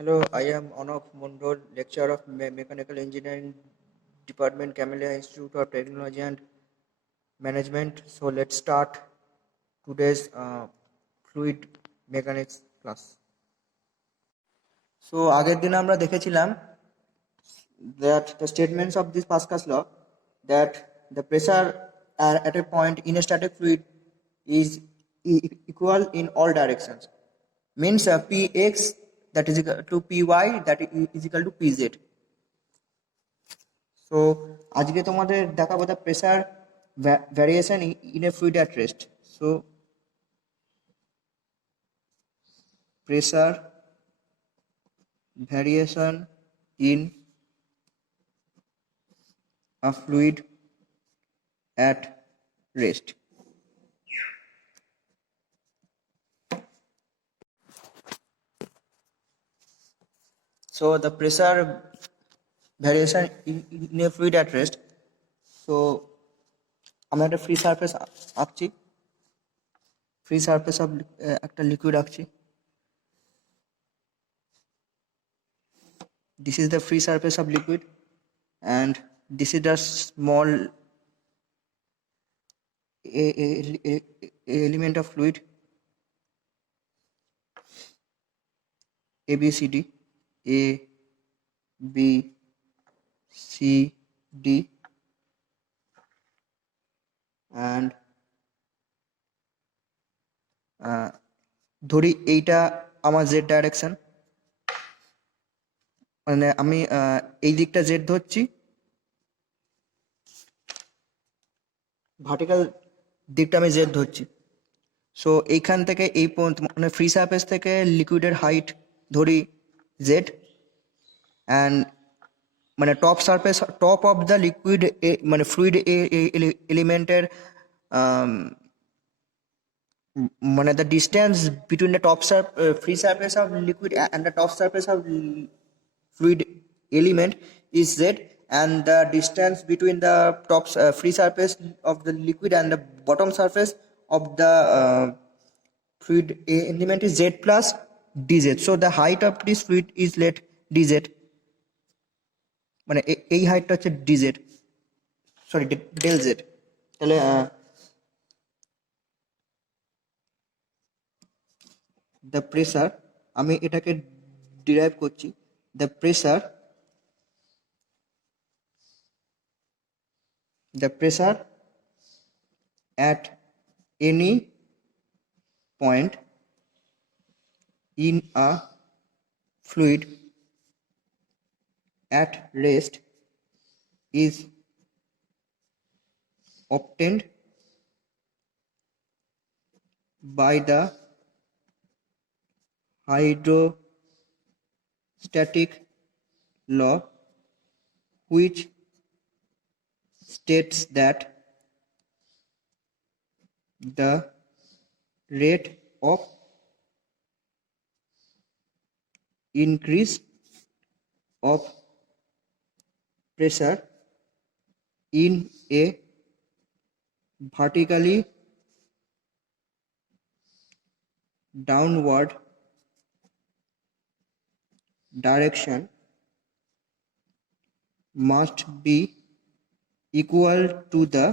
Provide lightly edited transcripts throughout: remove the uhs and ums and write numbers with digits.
Hello, I am Anok Mondol, lecturer of Mechanical Engineering Department, Camellia Institute of Technology and Management. So let's start today's fluid mechanics class. So আগের দিন আমরা দেখেছিলাম that the statements of this Pascal's law that the pressure at a point in a static fluid is equal in all directions. Means Px that is equal to Py that is equal to Pz. So আজকে তোমাদের দেখাবো the pressure variation in a fluid at rest. So pressure variation in a fluid at rest. So the pressure variation in a fluid at rest. So আমরা একটা free surface আঁকছি, free surface of একটা লিকুইড আঁকছি। This is the free surface of liquid and this is the small element of fluid A B C D A B C D and ধরি এইটা আমার Z direction, মানে আমি এই দিকটা জেড ধরছি, ভার্টিক্যাল দিকটা আমি জেড ধরছি। সো এইখান থেকে এই পর্যন্ত মানে ফ্রি সারফেস থেকে লিকুইডের হাইট ধরি জেড অ্যান্ড মানে top surface top of the liquid মানে ফ্লুইড এলিমেন্টের মানে the distance between the free surface of liquid and the top surface of fluid element is z, and the distance between the top free surface of the liquid and the bottom surface of the fluid element is z plus dz. So the height of this fluid is let dz, মানে এই হাইটটা হচ্ছে dz, sorry del z। তাহলে the pressure আমি এটাকে ডিরাইভ করছি, the pressure at any point in a fluid at rest is obtained by the hydrostatic law, which states that the rate of increase of pressure in a vertically downward direction must be equal to the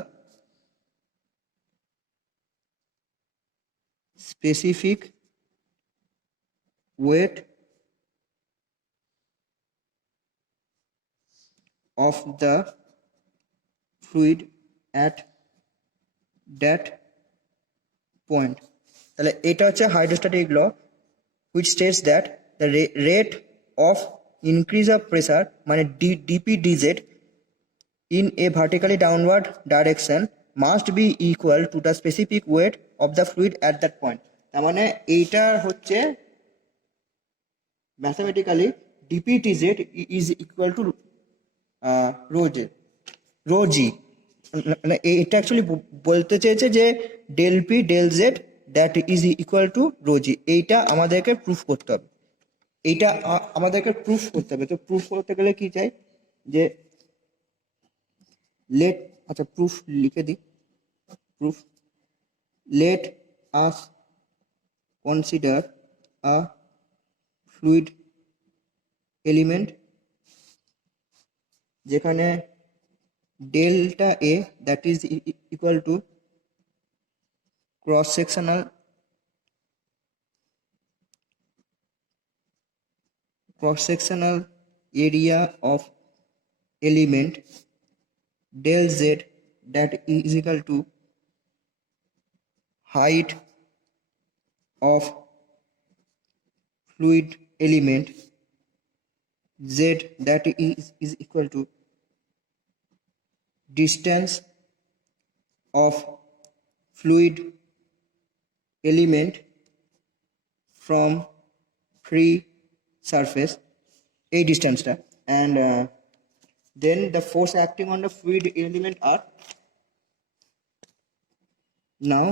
specific weight of the fluid at that point. তাহলে এটা হচ্ছে hydrostatic law, which states that the rate of increase of pressure মানে dp dz in a vertically downward direction must be equal to the specific weight of the fluid at that point. তার মানে এইটা হচ্ছে mathematically dp dz is equal to rho G, মানে এটা actually বলতে চেয়েছে যে del P del Z that is equal to rho G. এইটা আমাদেরকে প্রুফ করতে হবে, এইটা আমাদেরকে প্রুফ করতে হবে। তো প্রুফ করতে গেলে কি চাই যে লেট, আচ্ছা প্রুফ লিখে দিই, proof let us consider a fluid element যেখানে delta A that is equal to cross sectional area of element del z that is equal to height of fluid element z that is equal to distance of fluid element from free surface a distance টা and then the force acting on the fluid element are now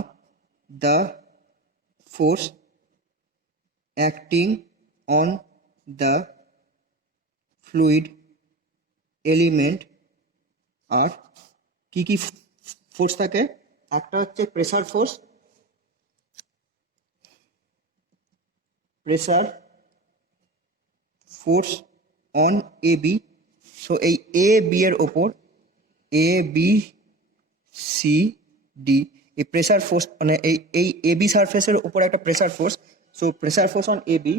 the force acting on the fluid element আর কি কি force থাকে একটা হচ্ছে pressure force on A B so এই A B এর ওপর এ বি সি ডি এই প্রেসার ফোর্স মানে এই এ বি সারফেসের উপর একটা pressure force so pressure force on A B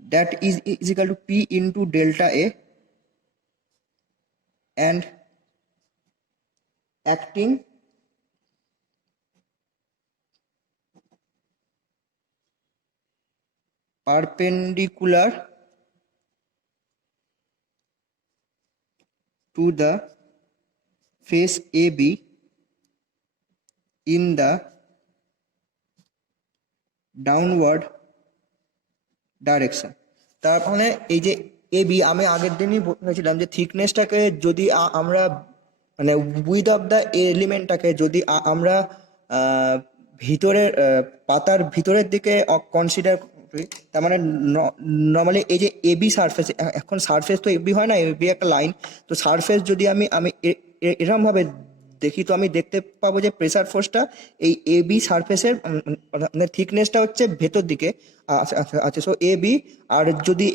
that is equal to P into delta A and acting perpendicular to the face AB in the downward direction তার মানে এই যে এবি আমি আগের দিনই বলেছিলাম যে থিকনেসটাকে যদি আমরা মানে উইথ অফ দ্য এলিমেন্টটাকে যদি আমরা ভিতরের পাতার ভিতরের দিকে কনসিডার করি তার মানে নর্মালি এই যে এবি সারফেস এখন সারফেস তো এবি হয় না এবি একটা লাইন তো সারফেস যদি আমি আমি এরকমভাবে দেখি তো আমি দেখতে পাবো যে প্রেসার ফোর্সটা এই এ বি সারফেসের মানে থিকনেসটা হচ্ছে ভেতর দিকে আচ্ছা সো এ বি আর যদি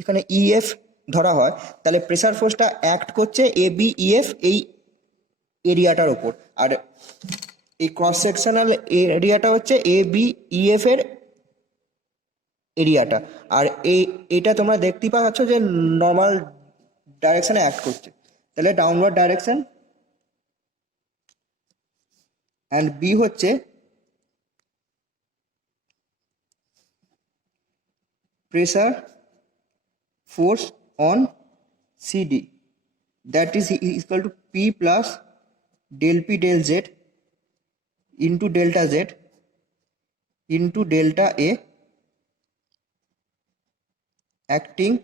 এখানে ইএফ ধরা হয় তাহলে প্রেসার ফোর্সটা অ্যাক্ট করছে এ বি ইএফ এই এরিয়াটার ওপর আর এই ক্রস সেকশনাল এরিয়াটা হচ্ছে এ বি ইএফ এর এরিয়াটা আর এটা তোমরা দেখতেই পাচ্ছ যে নর্মাল ডাইরেকশনে অ্যাক্ট করছে তাহলে ডাউনওয়ার্ড ডাইরেকশন and B হচ্ছে pressure force on CD that is equal to P plus del P del Z into delta Z into delta A acting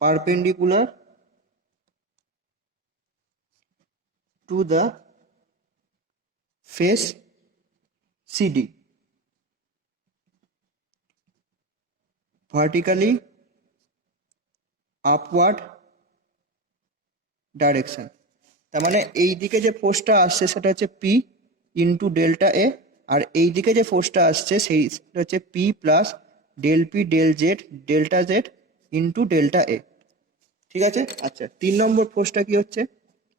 perpendicular to the face CD vertically upward direction তার মানে এই দিকে যে ফোর্সটা আসছে সেটা হচ্ছে পি ইন্টু ডেল্টা এ আর এই দিকে যে ফোর্সটা আসছে সেটা হচ্ছে P plus del P del Z delta Z into delta A ঠিক আছে আচ্ছা 3 নম্বর ফোর্সটা কি হচ্ছে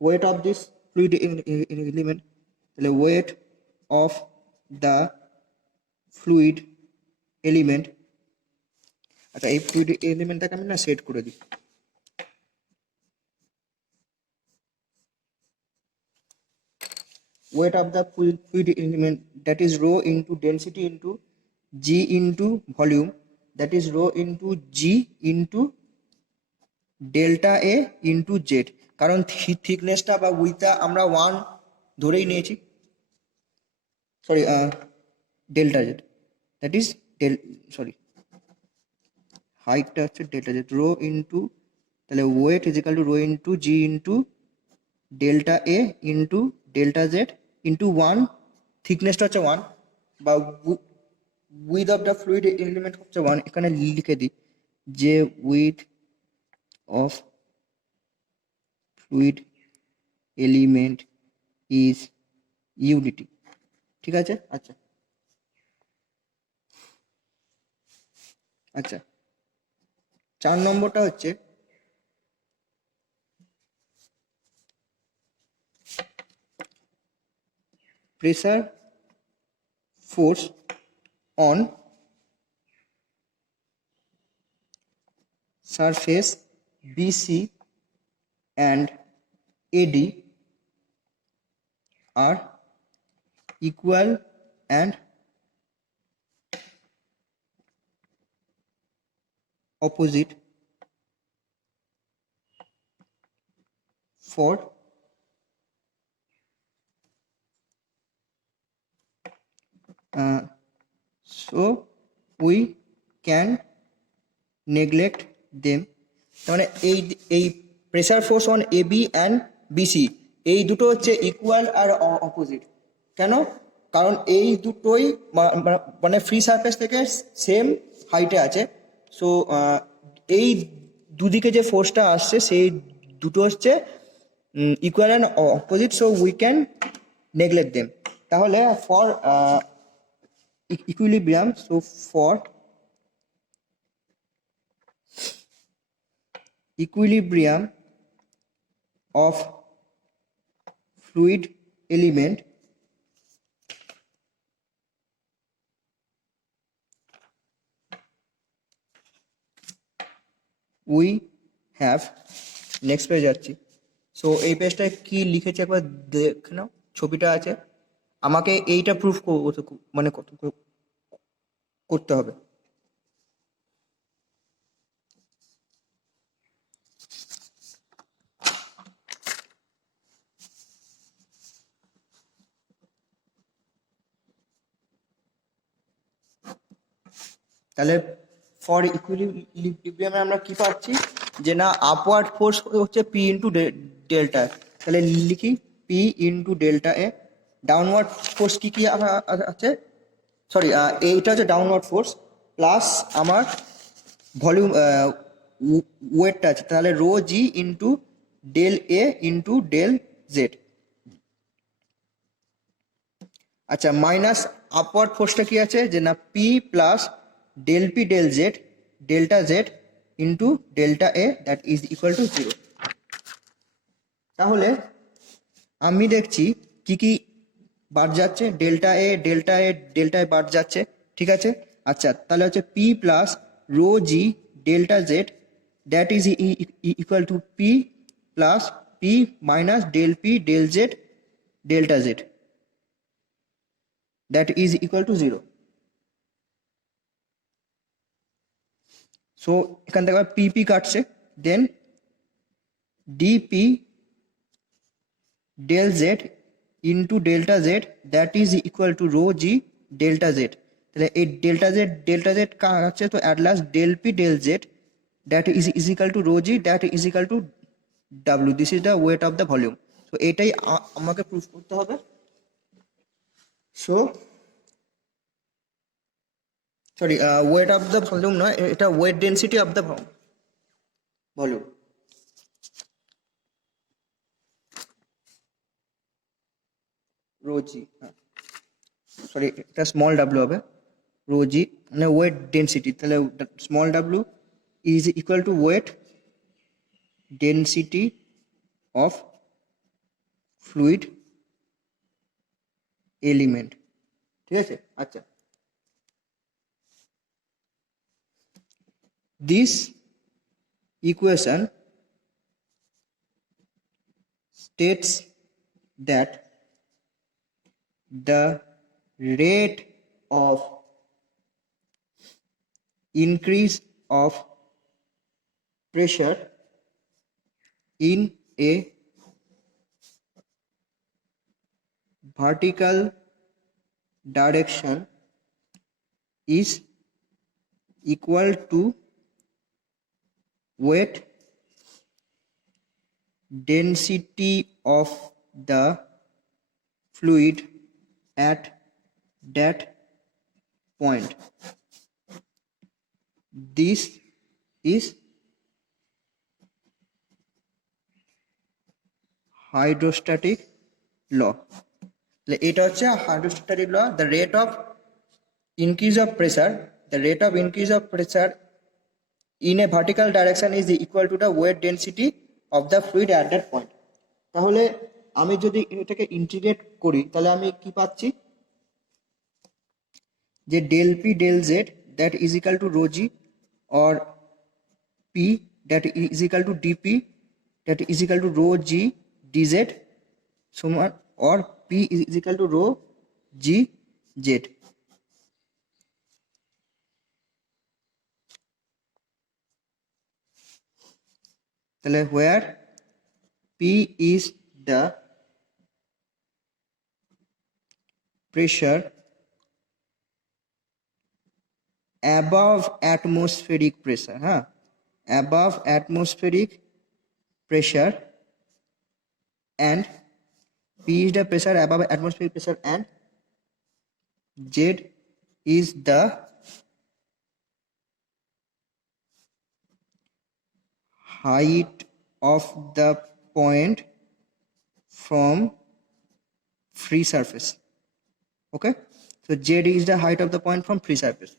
weight of this fluid element তাহলে weight of the fluid element আচ্ছা এই ফ্লুইড এলিমেন্টটাকে আমি না সেট করে দিই weight of the fluid element that is rho into density into g into volume that is rho into g into delta a into z কারণ থিকনেসটা বা উইথটা আমরা 1 ধরেই নিয়েছি sorry delta Z that is sorry হাইটটা হচ্ছে ডেল্টা জেড রো ইন্টু তাহলে weight is equal to rho into G into delta A into delta Z into 1 থিকনেসটা হচ্ছে 1 বা width of the fluid element হচ্ছে 1 এখানে লিখে দিই যে width of fluid element is unity ঠিক আছে আচ্ছা আচ্ছা, 4 নম্বরটা হচ্ছে pressure force on surface BC and AD are equal and opposite for so we can neglect them. মানে এই pressure force on AB and BC এই দুটো হচ্ছে ইকুয়াল আর অপোজিট। কেন? কারণ এই দুটোই মানে ফ্রি সারফেস থেকে সেম হাইটে আছে। সো এই দুদিকে যে ফোর্সটা আসছে সেই দুটো হচ্ছে equal and opposite, so we can neglect them. তাহলে for equilibrium, so for equilibrium of fluid element, we have next page যাচ্ছি। সো এই পেজটায় কি লিখেছে একবার দেখে নাও, ছবিটা আছে। আমাকে এইটা প্রুফ মানে করতে হবে। তাহলে ফর ইকুইলিব্রিয়ামে আমরা কি পাচ্ছি যে না আপওয়ার্ড ফোর্স হচ্ছে পি ইন্টু ডেল্টা। তাহলে লিখি P into delta A. Downward force কি কি আছে, সরি এইটা হচ্ছে ডাউনওয়ার্ড ফোর্স প্লাস আমার ভলিউম ওয়েটটা আছে, তাহলে rho G into del A into del Z. আচ্ছা, মাইনাস আপওয়ার্ড ফোর্সটা কি আছে যে না P plus del P del Z delta Z into delta A that is equal to 0। তাহলে আমি দেখছি কি কি বাদ যাচ্ছে, delta A delta A delta A বাদ যাচ্ছে, ঠিক আছে। আচ্ছা, তাহলে হচ্ছে P plus rho G delta Z that is equal to P plus P minus del P del Z delta Z that is equal to 0. So এখান থেকে পিপি কাটছে, then DP del Z into delta Z that is equal to rho G delta Z. তাহলে এই delta Z কাটছে, তো at last del P del Z that is equal to rho G that is equal to W. This is the weight of the volume. তো এটাই আমাকে proof করতে হবে। So sorry, weight of the volume নয়, এটা weight density of the volume. Rho G, হ্যাঁ সরি এটা small W হবে, রোজি মানে ওয়েট ডেন্সিটি। তাহলে small W is equal to weight density of fluid element, ঠিক আছে। আচ্ছা, this equation states that the rate of increase of pressure in a vertical direction is equal to weight density of the fluid at that point. This is hydrostatic law. এটা হচ্ছে hydrostatic law. The rate of increase of pressure in a vertical direction is equal to the weight density of the fluid at that point. তাহলে আমি যদি এটাকে ইন্টিগ্রেট করি তাহলে আমি কি পাচ্ছি যে del p del z that is equal to rho g or p that is equal to dp that is equal to rho g dz সমান or p is equal to rho g z. তাহলে where p is the pressure above atmospheric pressure, above atmospheric pressure, and p is the pressure above atmospheric pressure, and z is the height of the point from free surface. Okay, so z is the height of the point from free surface.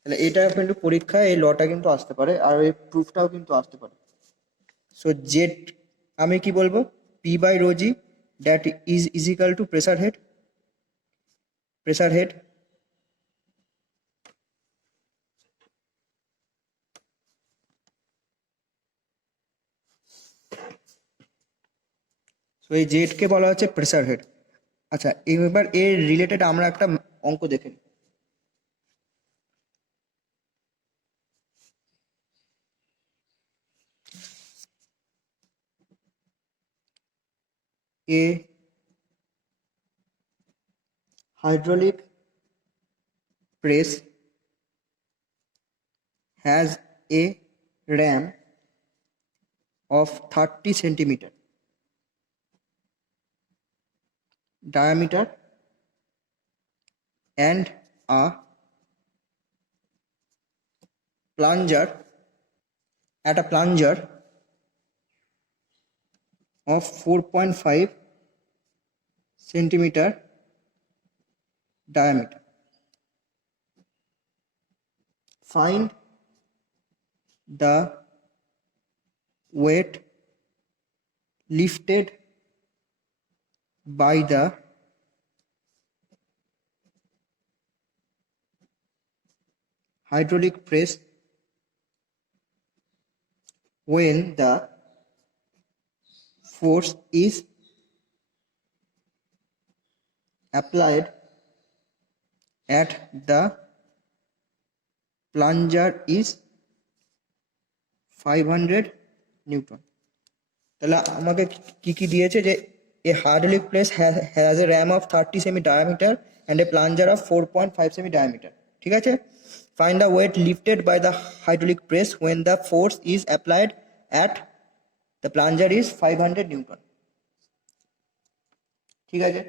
তাহলে এটা কিন্তু পরীক্ষায় এই লটা কিন্তু আসতে পারে আর এই প্রুফটাও কিন্তু আসতে পারে. সো জেড আমি কি বলবো p by rho G that is equal to pressure head. So এই জেডকে বলা হচ্ছে প্রেসার হেড. আচ্ছা এবার এর রিলেটেড আমরা একটা অঙ্ক দেখে নিই. A hydraulic press has a ram of 30 centimeter diameter and a plunger of 4.5 centimeter diameter. Find the weight lifted by the hydraulic press when the force is applied at the plunger is 500 Newton. তাহলে আমাকে কি কি দিয়েছে যে a hydraulic press has a ram of 30 semi diameter and a plunger of 4.5 semi diameter. ঠিক আছে, find the weight lifted by the hydraulic press when the force is applied at the plunger is 500 Newton. ঠিক আছে,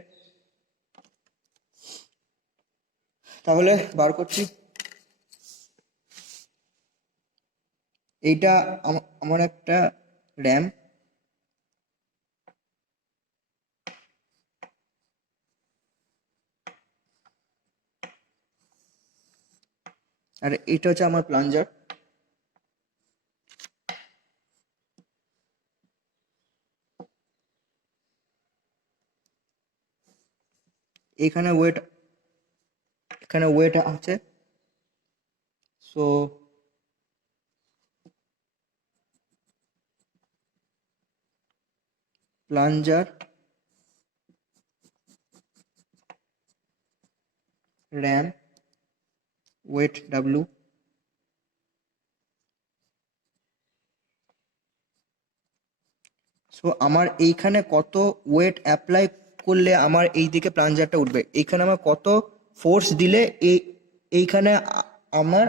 তাহলে বার করছি. এইটা আমার একটা র্যাম, আর এটা হচ্ছে আমার প্লাঞ্জার. এখানে ওয়েট আছে. So plunger ram weight W. So আমার এইখানে কত ওয়েট অ্যাপ্লাই করলে আমার এই দিকে প্লাঞ্জারটা উঠবে, এইখানে আমার কত ফোর্স দিলে এইখানে আমার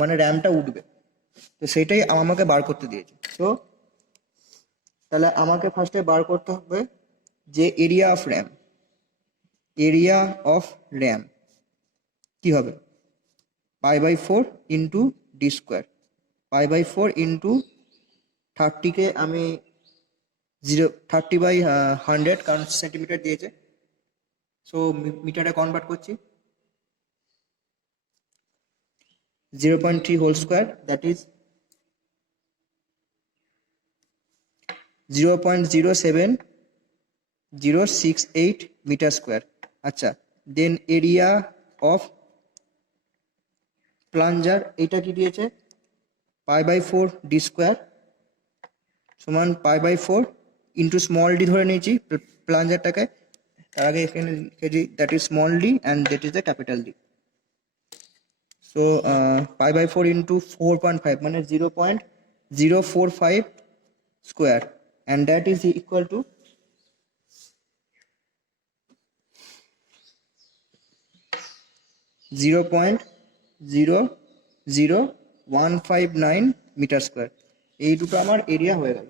মানে র্যামটা উঠবে, তো সেটাই আমাকে বার করতে দিয়েছে. তো তাহলে আমাকে ফার্স্টে বার করতে হবে যে এরিয়া অফ র্যাম কি হবে π/4 ইন্টু ডি স্কোয়ার. π/4 ইন্টু 30কে আমি 30/100 কারণ সেন্টিমিটার দিয়েছে, সো মিটারে কনভার্ট করছি. 0.3 whole square, that is 0.07068 meter square. আচ্ছা, দেন এরিয়া অফ প্লাঞ্জার এটা কি দিয়েছে, π/4 ডি স্কোয়ার সমান π/4 ইন্টু স্মল ডি ধরে নিয়েছি প্লাঞ্জারটাকে, তার আগে এখানে লিখেছি that is small D and that is the capital D. So π/4 into 4.5 মানে 0.045 square, and that is equal to 0.00159 metre square. এই দুটো আমার এরিয়া হয়ে গেল।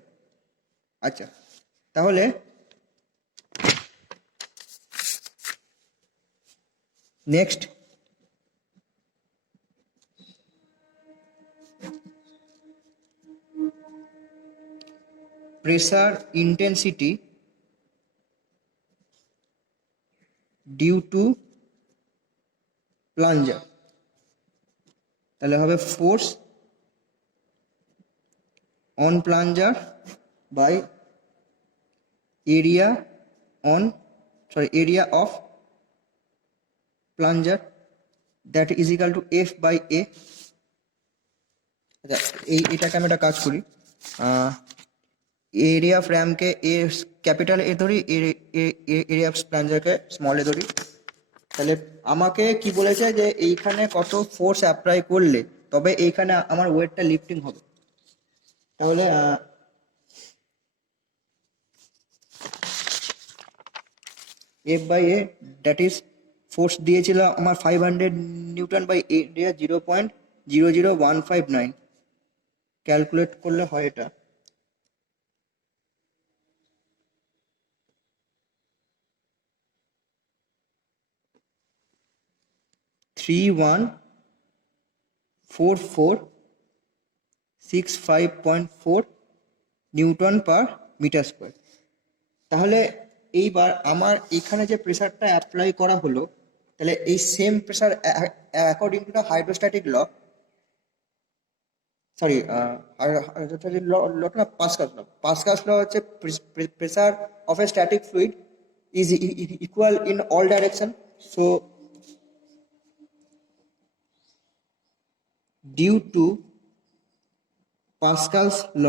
আচ্ছা, তাহলে next pressure intensity due to plunger, তাহলে হবে force on plunger by area of plunger, that is equal to F/A। এটাকে আমি একটা কাজ করি, এরিয়া অফ র্যামকে ক্যাপিটাল এ ধরি, এরিয়া অফ প্লাঞ্জারকে স্মল এ ধরি। তাহলে আমাকে কি বলেছে যে এইখানে কত ফোর্স অ্যাপ্লাই করলে তবে এইখানে আমার ওয়েটটা লিফটিং হবে। তাহলে F/A দ্যাট ইজ ফোর্স দিয়েছিল আমার 500 নিউটন বাই এরিয়া 0.00159, ক্যালকুলেট করলে হয় এটা three 14465.4 newton per metre square. তাহলে এইবার আমার এখানে যে প্রেসারটা অ্যাপ্লাই করা হলো, তাহলে এই same pressure according to the hydrostatic law, sorry hydrostatic law না, পাস্কালস ল হচ্ছে pressure of a static fluid is equal in all direction. So due to Pascal's law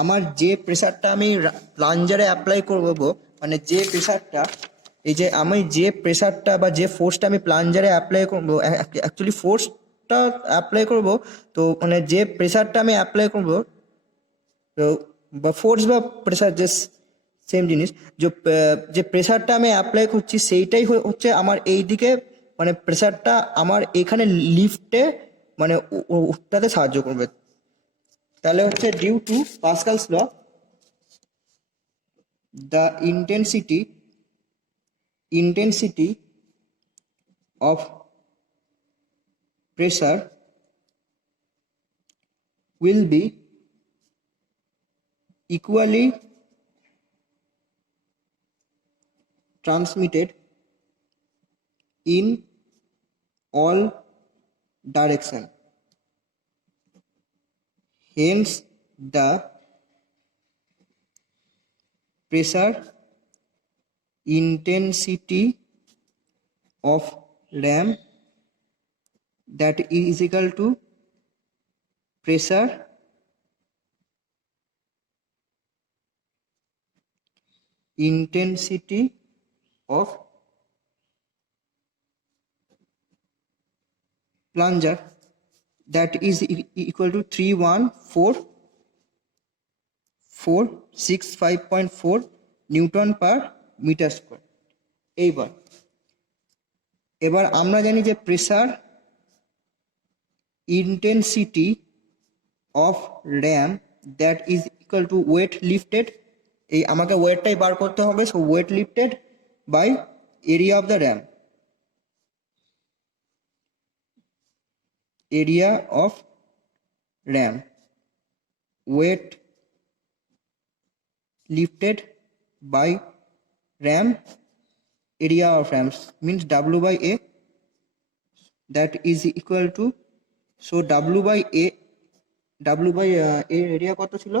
আমার যে প্রেসারটা আমি প্লাঞ্জারে অ্যাপ্লাই করবো, মানে যে প্রেসারটা এই যে আমি যে প্রেসারটা বা যে ফোর্সটা আমি প্লাঞ্জারে অ্যাপ্লাই করবো, অ্যাকচুয়ালি ফোর্সটা অ্যাপ্লাই করবো, তো মানে যে প্রেসারটা আমি অ্যাপ্লাই করবো, তো বা ফোর্স বা প্রেসার যে সেম জিনিস, যে প্রেসারটা আমি অ্যাপ্লাই করছি সেইটাই হচ্ছে আমার এই দিকে, মানে প্রেসারটা আমার এখানে লিফটে মানে ওটাতে সাহায্য করবে। তাহলে হচ্ছে due to Pascal's law the intensity of pressure will be equally transmitted in all direction. Hence the pressure intensity of ram that is equal to pressure intensity of plunger that is equal to 31465.4 newton per metre square. এবার আমরা জানি যে pressure intensity of ram that is equal to weight lifted, এই আমাকে ওয়েটটাই বার করতে হবে, so weight lifted by area of the ram, area of ram, weight lifted by ram, area of ram means W/A, that is equal to so W by A area কত ছিল?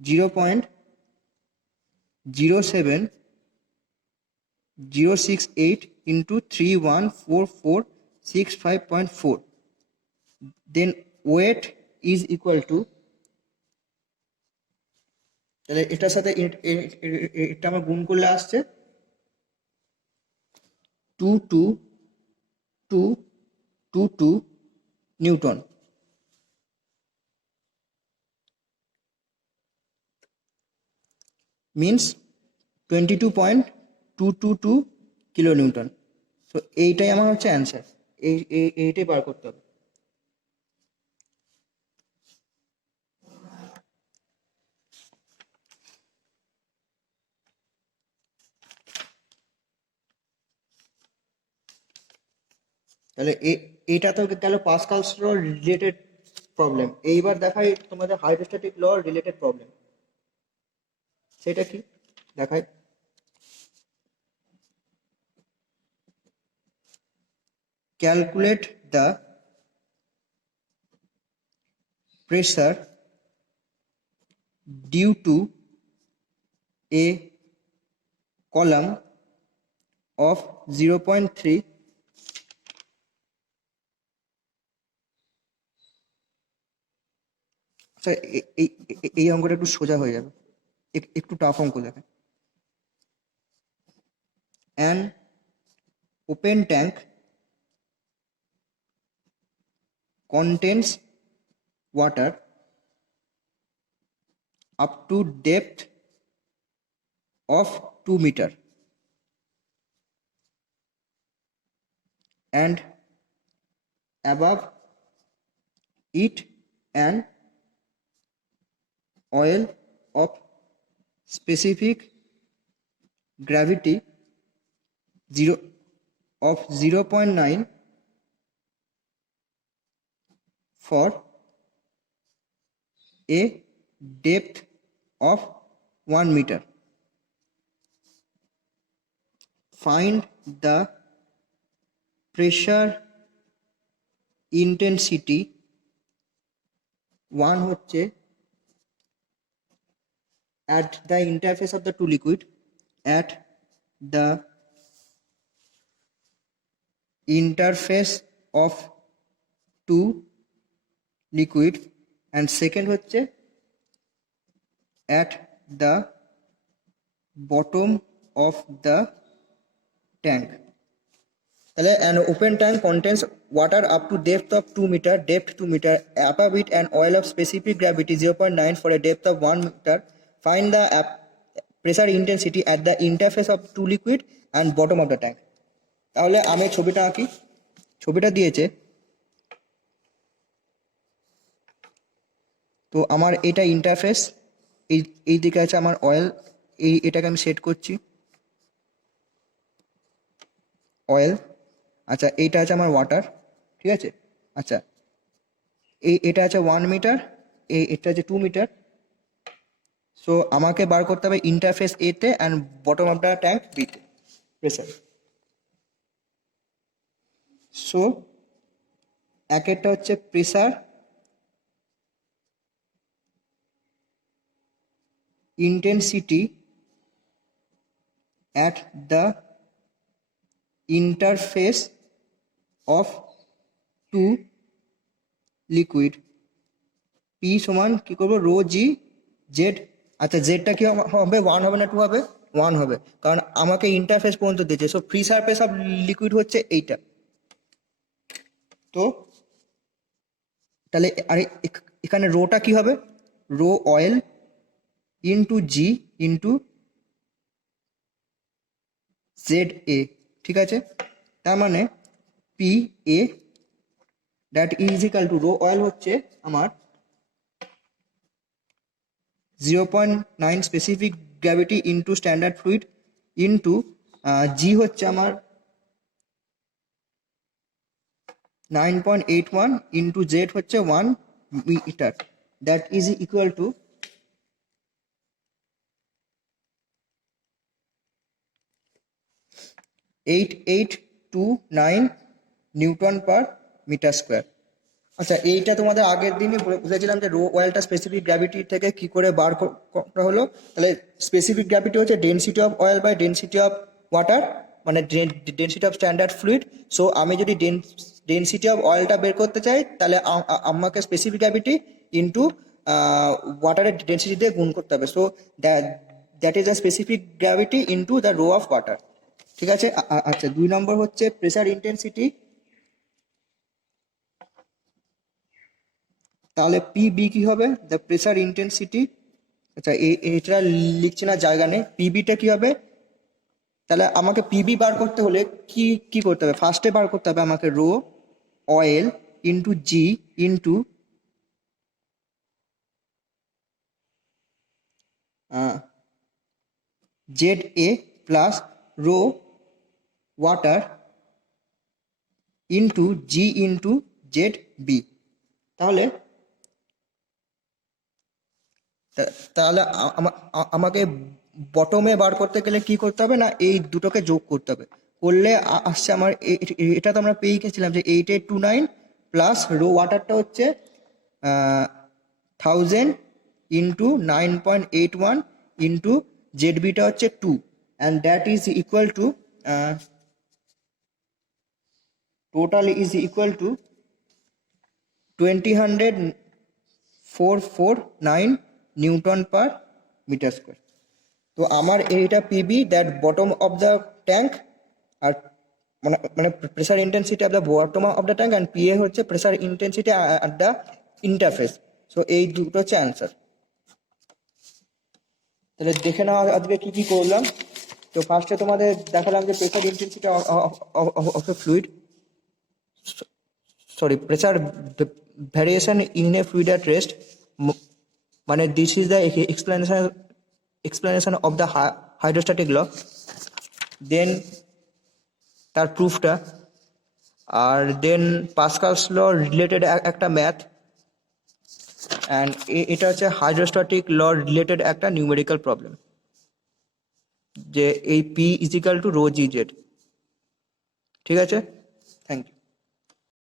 0.07068 into 314465.4, then weight is equal to, তাহলে এটার সাথে এটা আমার গুণ করলে আসছে 22222 নিউটন। Means 22.222 kilo Newton. তো এইটাই আমার হচ্ছে অ্যান্সার, এইটাই বার করতে হবে। তাহলে এইটা তো গেল পাস্কালস ল রিলেটেড প্রবলেম। এইবার দেখাই তোমাদের হাইড্রোস্ট্যাটিক ল রিলেটেড প্রবলেম, সেটা কি দেখাই। Calculate the pressure due to a column of 0.3 sir এই অঙ্কটা একটু সোজা হয়ে যাবে, একটু টাফ অঙ্ক দেখে। An open tank contains water up to depth of 2 meter and above it an oil of specific gravity 0.9 for a depth of 1 meter. Find the pressure intensity, 1 হচ্ছে at the interface of the two liquid, at the interface of two liquid, and second হচ্ছে at the bottom of the tank. তাহলে an open tank contains water up to depth of 2 meter, depth 2 meter, above it an oil of specific gravity 0.9 for a depth of 1 meter. Find the pressure intensity at the interface of two liquid and bottom of the tank. তাহলে আমি ছবিটা আঁকি। ছবিটা দিয়েছে, তো আমার এটা ইন্টারফেস, এই দিকে আছে আমার অয়েল, এটাকে আমি সেট করছি অয়েল। আচ্ছা, এইটা আছে আমার ওয়াটার, ঠিক আছে। আচ্ছা, এটা আছে 1 মিটার, এটা আছে 2 মিটার। সো আমাকে বার করতে হবে ইন্টারফেস এতে and bottom of the tank বিতে প্রেসার। সো একেরটা হচ্ছে pressure intensity at the interface of two liquid, P সমান কি করবো, রো জি জেড। আচ্ছা, জেডটা কি হবে, 1 হবে না 2 হবে? 1 হবে, কারণ আমাকে ইন্টারফেস পর্যন্ত দিয়েছে। So free surface of liquid হচ্ছে এইটা। তো তাহলে আরে এখানে রোটা কি হবে, rho oil into G into Z A, ঠিক আছে। তার মানে P A that is equal to, rho oil হচ্ছে আমার 0.9 specific gravity into standard fluid into G হচ্ছে আমার 9.81 ইন্টু জেড হচ্ছে 1 metre, that is equal to 8829 newton per metre square. আচ্ছা, এইটা তোমাদের আগের দিনই বুঝেছিলাম যে রো অয়েলটা স্পেসিফিক গ্র্যাভিটি থেকে কি করে বার করা হলো। তাহলে স্পেসিফিক গ্র্যাভিটি হচ্ছে density of oil by density of water, মানে density of standard fluid. So আমি যদি ডেনসিটি অফ অয়েলটা বের করতে চাই, তাহলে আমাকে স্পেসিফিক গ্র্যাভিটি ইন্টু ওয়াটারের ডেনসিটি দিয়ে গুণ করতে হবে। So that is the specific gravity into the rho of water. ঠিক আছে। আচ্ছা, 2 নম্বর হচ্ছে প্রেসার ইন্টেন্সিটি। তাহলে পিবি কি হবে? The pressure intensity. আচ্ছা, এটা লিখছি না, জায়গা নেই। পিবিটা কি হবে? তাহলে আমাকে পিবি বার করতে হলে কি কি করতে হবে? ফার্স্টে বার করতে হবে আমাকে rho oil into G into Z এ plus rho water into G into Z B. তাহলে তাহলে আমাকে বটমে বার করতে গেলে কি করতে হবে না, এই দুটোকে যোগ করতে হবে। করলে আসছে আমার এটা তো আমরা পেয়ে গেছিলাম যে 8829 প্লাস রো ওয়াটারটা হচ্ছে 1000 ইন্টু 9.81 ইন্টু জেড বিটা হচ্ছে 2, and that is equal to total is equal to 449 newton per metre square. তো আমার এইটা PB, that bottom of the tank, আর মানে মানে pressure intensity of the bottom of the tank, and PA হচ্ছে pressure intensity at the interface. So এই দুটো হচ্ছে অ্যান্সার। তাহলে দেখে নাও আজকে কি কি করলাম। তো ফার্স্টে তোমাদের দেখালাম যে pressure intensity of A fluid, sorry, pressure variation in a fluid at rest, মানে this is the explanation of the hydrostatic law, then তার প্রুফটা, আর দেন পাস্কালস ল রিলেটেড একটা ম্যাথ, অ্যান্ড এটা হচ্ছে হাইড্রোস্ট্যাটিক ল রিলেটেড একটা numerical problem, যে এই P is equal to rho g z. ঠিক আছে।